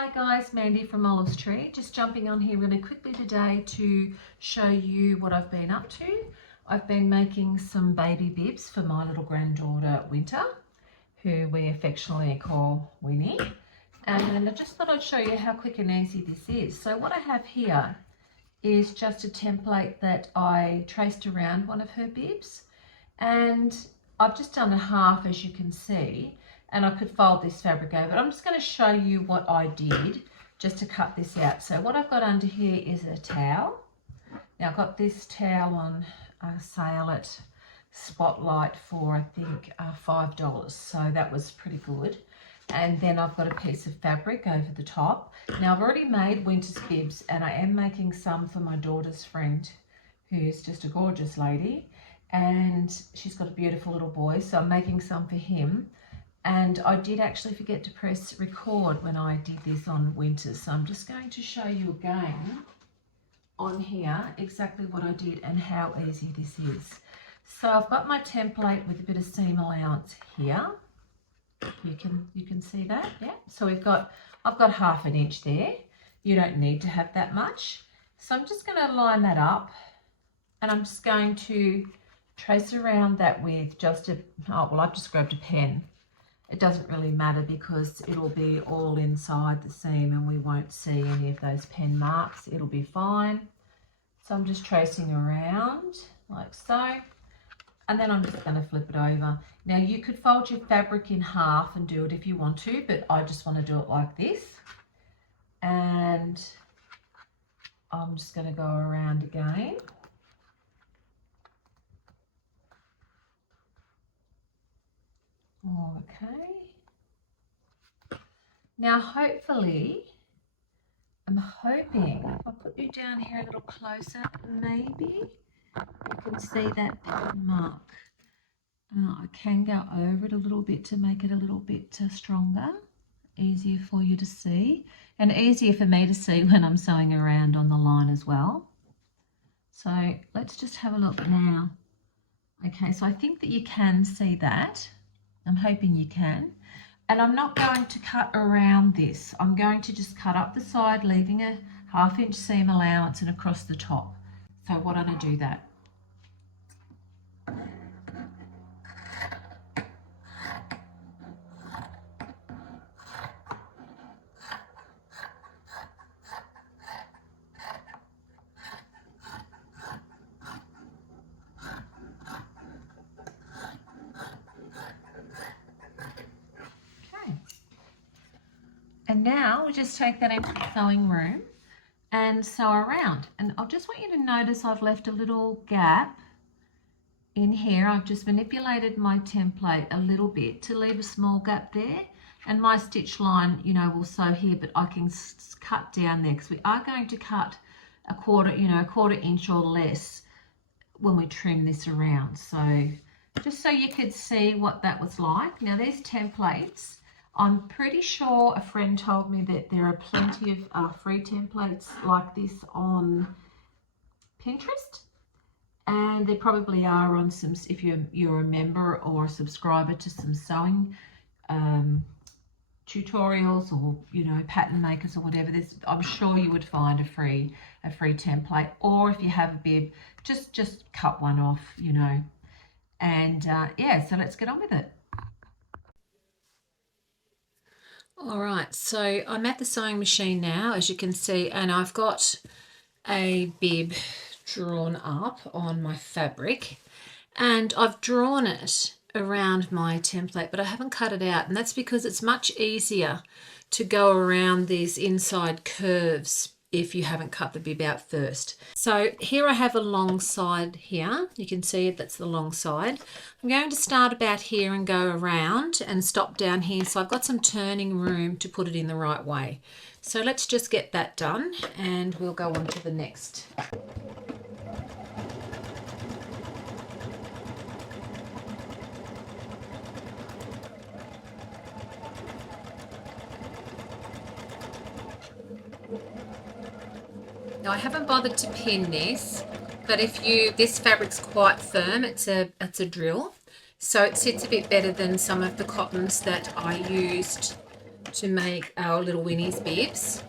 Hi guys, Mandy from Olives Tree. Just jumping on here really quickly today to show you what I've been up to. I've been making some baby bibs for my little granddaughter Winter, who we affectionately call Winnie. And I just thought I'd show you how quick and easy this is. So what I have here is just a template that I traced around one of her bibs. And I've just done a half, as you can see, and I could fold this fabric over. I'm just going to show you what I did just to cut this out. So what I've got under here is a towel. Now I've got this towel on sale at Spotlight for I think $5, so that was pretty good. And then I've got a piece of fabric over the top. Now I've already made Winter's bibs, and I am making some for my daughter's friend, who's just a gorgeous lady, and she's got a beautiful little boy, so I'm making some for him. And I did actually forget to press record when I did this on Winter's, so I'm just going to show you again on here exactly what I did and how easy this is. So I've got my template with a bit of seam allowance here. You can see that, yeah. So I've got 1/2 inch there. You don't need to have that much. So I'm just going to line that up, and I'm just going to trace around that with just I've just grabbed a pen. It doesn't really matter because it'll be all inside the seam and we won't see any of those pen marks. It'll be fine. So I'm just tracing around like so. And then I'm just going to flip it over. Now you could fold your fabric in half and do it if you want to, but I just want to do it like this. And I'm just going to go around again. Okay. Now hopefully, I'm hoping if I put you down here a little closer, maybe you can see that pen mark. I can go over it a little bit to make it a little bit stronger, easier for you to see, and easier for me to see when I'm sewing around on the line as well. So let's just have a look now. Okay, so I think that you can see that. I'm hoping you can. And I'm not going to cut around this. I'm going to just cut up the side, leaving a 1/2 inch seam allowance and across the top. So why don't I do that? And now we just take that into the sewing room and sew around. And I just want you to notice I've left a little gap in here. I've just manipulated my template a little bit to leave a small gap there. And my stitch line, you know, will sew here, but I can cut down there because we are going to cut a quarter inch or less when we trim this around. So just so you could see what that was like. Now these templates, I'm pretty sure a friend told me that there are plenty of free templates like this on Pinterest, and there probably are on some, if you're a member or a subscriber to some sewing tutorials or, you know, pattern makers or whatever. I'm sure you would find a free template, or if you have a bib, just cut one off, you know. And yeah, so let's get on with it. All right, so I'm at the sewing machine now, as you can see, and I've got a bib drawn up on my fabric, and I've drawn it around my template, but I haven't cut it out, and that's because it's much easier to go around these inside curves if you haven't cut the bib out first. So here I have a long side here. You can see that's the long side. I'm going to start about here and go around and stop down here. So I've got some turning room to put it in the right way. So let's just get that done and we'll go on to the next. Now I haven't bothered to pin this, but this fabric's quite firm, it's a drill, so it sits a bit better than some of the cottons that I used to make our little Winnie's bibs.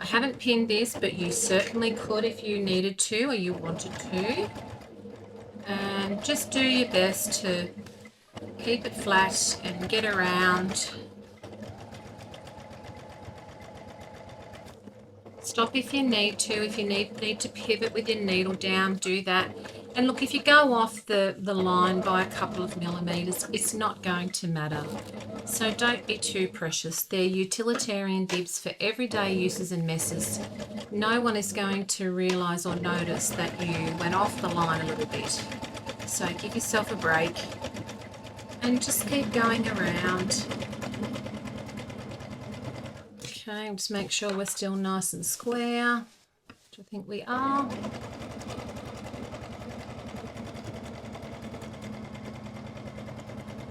I haven't pinned this, but you certainly could if you needed to or you wanted to. And just do your best to keep it flat and get around. Stop if you need to. If you need to pivot with your needle down, do that. And look, if you go off the line by a couple of millimeters, it's not going to matter. So don't be too precious. They're utilitarian bibs for everyday uses and messes. No one is going to realise or notice that you went off the line a little bit. So give yourself a break and just keep going around. Okay, just make sure we're still nice and square, which I think we are.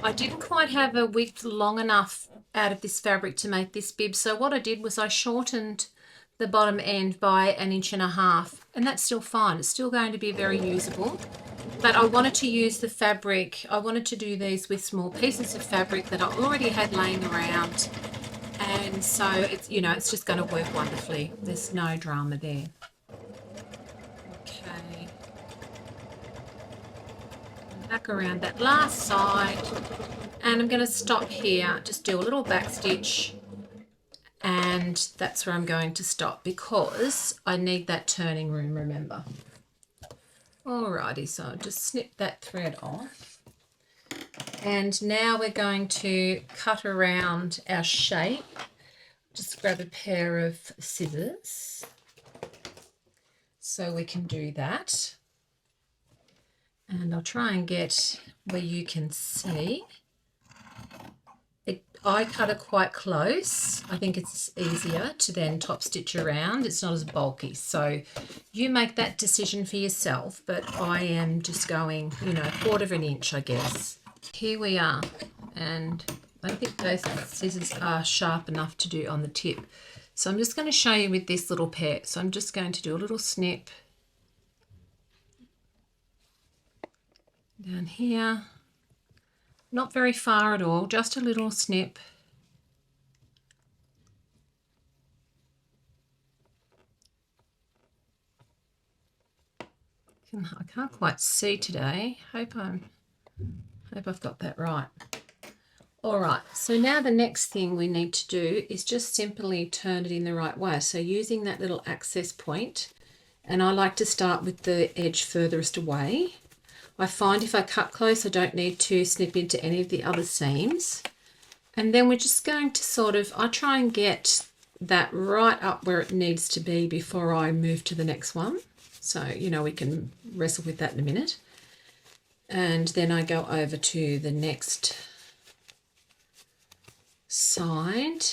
I didn't quite have a width long enough out of this fabric to make this bib, so what I did was I shortened the bottom end by 1.5 inches, and that's still fine. It's still going to be very usable, but I wanted to use the fabric. I wanted to do these with small pieces of fabric that I already had laying around, and so it's, you know, it's just going to work wonderfully. There's no drama there. Okay, back around that last side, and I'm going to stop here, just do a little back stitch, and that's where I'm going to stop because I need that turning room, remember. Alrighty, so I'll just snip that thread off, and now we're going to cut around our shape. Just grab a pair of scissors so we can do that. And I'll try and get where you can see. I cut it quite close. I think it's easier to then top stitch around. It's not as bulky. So you make that decision for yourself, but I am just going, you know, 1/4 inch, I guess. Here we are. And I think those scissors are sharp enough to do on the tip. So I'm just going to show you with this little pair. So I'm just going to do a little snip down here, not very far at all, just a little snip. I can't quite see today. Hope I've got that right. All right, so now the next thing we need to do is just simply turn it in the right way. So using that little access point, and I like to start with the edge furthest away. I find if I cut close, I don't need to snip into any of the other seams. And then we're just going to sort of, I try and get that right up where it needs to be before I move to the next one. So, you know, we can wrestle with that in a minute. And then I go over to the next side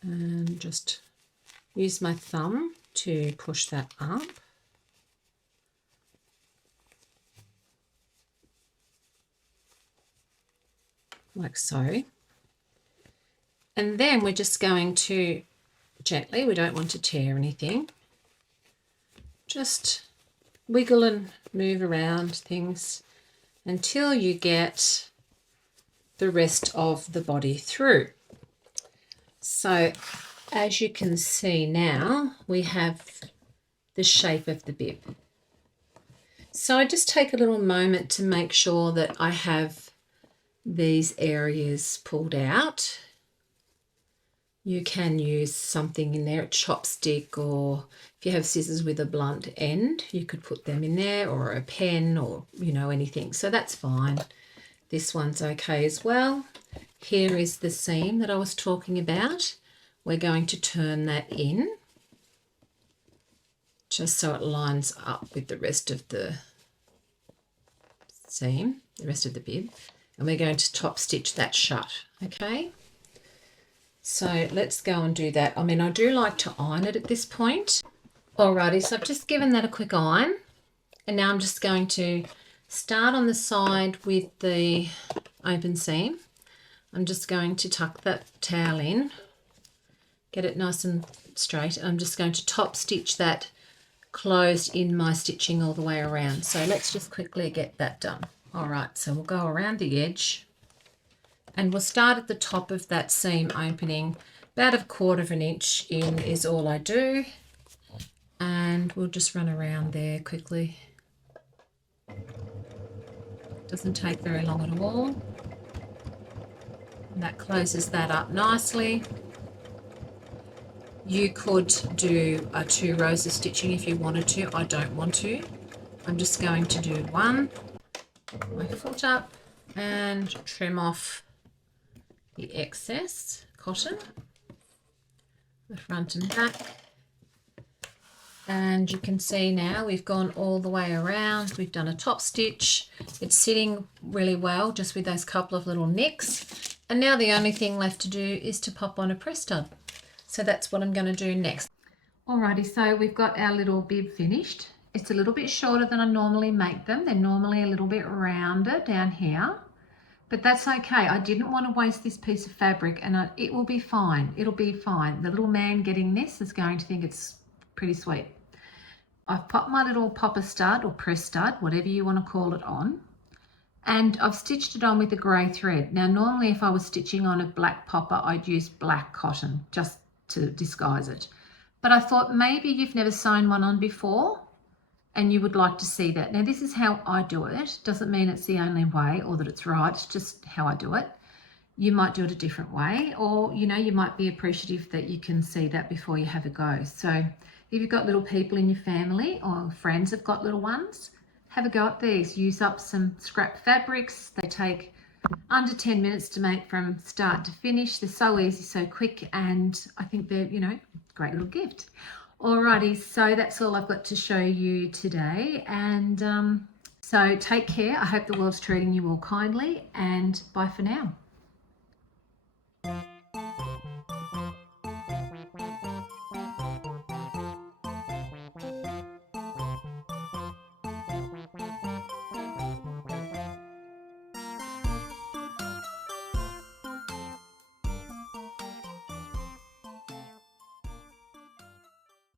and just use my thumb to push that up. Like so. And then we're just going to gently, we don't want to tear anything, just wiggle and move around things until you get the rest of the body through. So as you can see now, we have the shape of the bib. So I just take a little moment to make sure that I have these areas pulled out. You can use something in there, a chopstick, or if you have scissors with a blunt end, you could put them in there, or a pen, or, you know, anything. So that's fine. This one's okay as well. Here is the seam that I was talking about. We're going to turn that in just so it lines up with the rest of the seam, the rest of the bib. And we're going to top stitch that shut, okay? So let's go and do that. I mean, I do like to iron it at this point. Alrighty, so I've just given that a quick iron. And now I'm just going to start on the side with the open seam. I'm just going to tuck that towel in, get it nice and straight. I'm just going to top stitch that closed in my stitching all the way around. So let's just quickly get that done. All right, so we'll go around the edge And we'll start at the top of that seam opening. About 1/4 of an inch in is all I do. And we'll just run around there quickly. Doesn't take very long at all. And that closes that up nicely. You could do 2 rows of stitching if you wanted to. I don't want to. I'm just going to do 1. Put my foot up and trim off the excess cotton, the front and back. And you can see now we've gone all the way around. We've done a top stitch. It's sitting really well just with those couple of little nicks. And now the only thing left to do is to pop on a press stud. So that's what I'm going to do next. Alrighty, so we've got our little bib finished. It's a little bit shorter than I normally make them. They're normally a little bit rounder down here, but that's okay. I didn't want to waste this piece of fabric, and it will be fine. It'll be fine. The little man getting this is going to think it's pretty sweet. I've popped my little popper stud or press stud, whatever you want to call it, on, and I've stitched it on with a grey thread. Now normally if I was stitching on a black popper, I'd use black cotton just to disguise it, but I thought maybe you've never sewn one on before and you would like to see that. Now this is how I do it. Doesn't mean it's the only way or that it's right, it's just how I do it. You might do it a different way, or you know, you might be appreciative that you can see that before you have a go. So if you've got little people in your family or friends have got little ones, have a go at these. Use up some scrap fabrics. They take under 10 minutes to make from start to finish. They're so easy, so quick, and I think they're, you know, great little gift. Alrighty, so that's all I've got to show you today, and so take care. I hope the world's treating you all kindly, and bye for now.